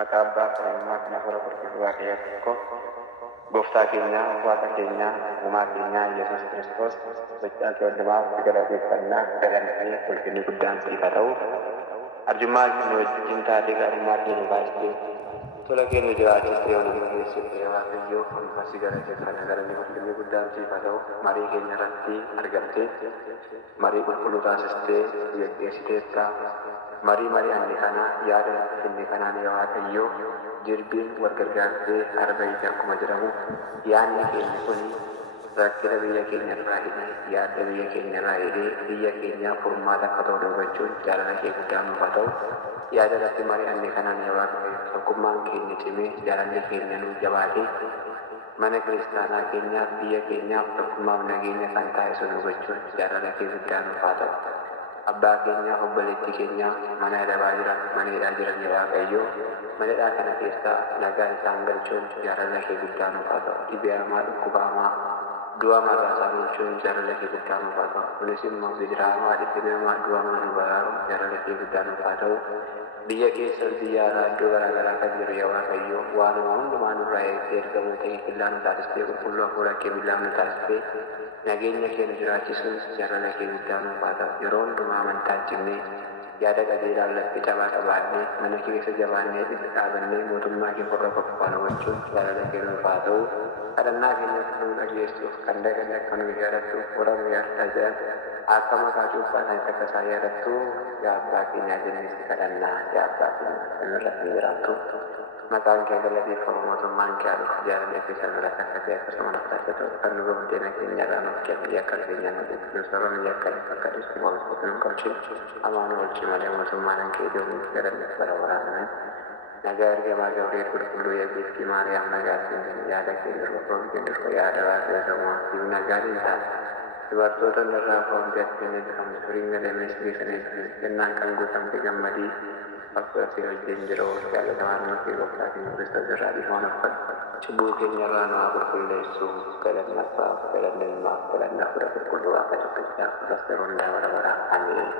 Maqaa Abbaa fi Ilmaa fi Hafuura Qulqulluu Waaqayyo tokko, Gooftaa keenya, Waaqa keenya, Uumaa keenya Yesuus Kiristoos, gochaa kee hundumaaf galateeffannaa, galanni ulfinni guddaan siif haa ta'u. Arjummaa keenya wajjin taatee gaarummaa keenya baastee tola keenya jiraachistee waliin geessitee Waaqayyoo ammas galateeffanna, galanni ulfinni guddaan siif haa ta'u. Marii keenya irratti argamtee marii qulqulluu taasistee geggeessiteetta. Marii anni kana yaada inni kanaan yaa Waaqayyo jirbiin wal gargaartee harba ija akkuma jedhamu yaadni keenya kun rakkina biyya keenya irraa hidhee yaadda biyya keenya irraa hidhee biyya keenya furmaata akka ta'u dubbachuun jaalala kee guddaa nuuf haa ta'u. Yaada irratti marii anni kanaan yaa Waaqayyo tokkummaan keenya cimee jaalalli keenya nuuf jabaatee mana kiristaanaa keenyaaf biyya keenyaaf tokkummaaf nageenya kan taasisu dubbachuun jaalala kee guddaa nuuf haa ta'u. Abbaa keenya obboleettii keenya mana hidhaa jiran yaa Waaqayyo mana hidhaa kana keessaa nagaa isaan galchuun jaalala kee guddaa nuuf haa ta'u. Dhibee hamaa dhukkuba hamaa du'a marraa isaan oolchuun jaalala kee guddaa nuuf haa ta'u. Kunis immoo gidiraa hamaa dhiphina hamaa du'a hamaa nu baraaru jaalala kee guddaa nuuf haa ta'u. Biyya keessas biyya alaa iddoo garaagaraa kan jiru yaa Waaqayyo waanuma hundumaa nurraa eegdee ergamuu ta'e billaa nu taasistee qulqulluu hafuura kee billaa nu taasistee nageenya keenya jiraachisuun jaalala kee guddaa nuuf haa ta'u. Yeroo hundumaa amantaan cimnee yaada qajeelaa laphee cabaa qabaannee mana keessa jabaannee dhaabannee mootummaa kee qorra qoqqofaana gochuun jaalala kee nuuf haa ta'u. Kadhannaa keenya nu dhageessuuf kan daganne akka nu yaadattuuf warra nu yaaddaa jiran akka maqaa cuuphaa isaanii akka isaan yaadattu yaa Abbaa keenyaa jennee si kadhannaa. Yaa Abbaa keenya irratti jiraattu maqaan kee galateeffamu, mootummaan kee haa dhufu, jaalallee fi jaalala akka ta'e akkasuma nuuf taasisu kan nu gammadeena keenya irraa nuuf kennu yakka keenya nu dhiisu sababni yakka akka dhiisu mootummaa nu qabchiin amaan oolchi malee mootummaan kee ijoollee galanneef bara waraaname. Nagaa ergamaa Gabriel qulqulluu eebbifti Maariyaam nagaatiin yaada keenya irra yaada waaqayyooma fi nagaatiin taate dubartoota irraa foon jettee jedhamu firiin gadamees biifanii kennaan kan guutamte gammadii Abbaatii wajjin jiru jaalatamaan nuti gooftaa keenya Kiristoos irraa dhiifama uffatu cubbuu keenya irraa nu haa qulqulleessu. Galanni Abbaaf, galanni Ilmaaf, galanni Hafuura Qulqulluu Waaqa tokkichaaf, Kiristoos hundaa bara baraa. Ameen.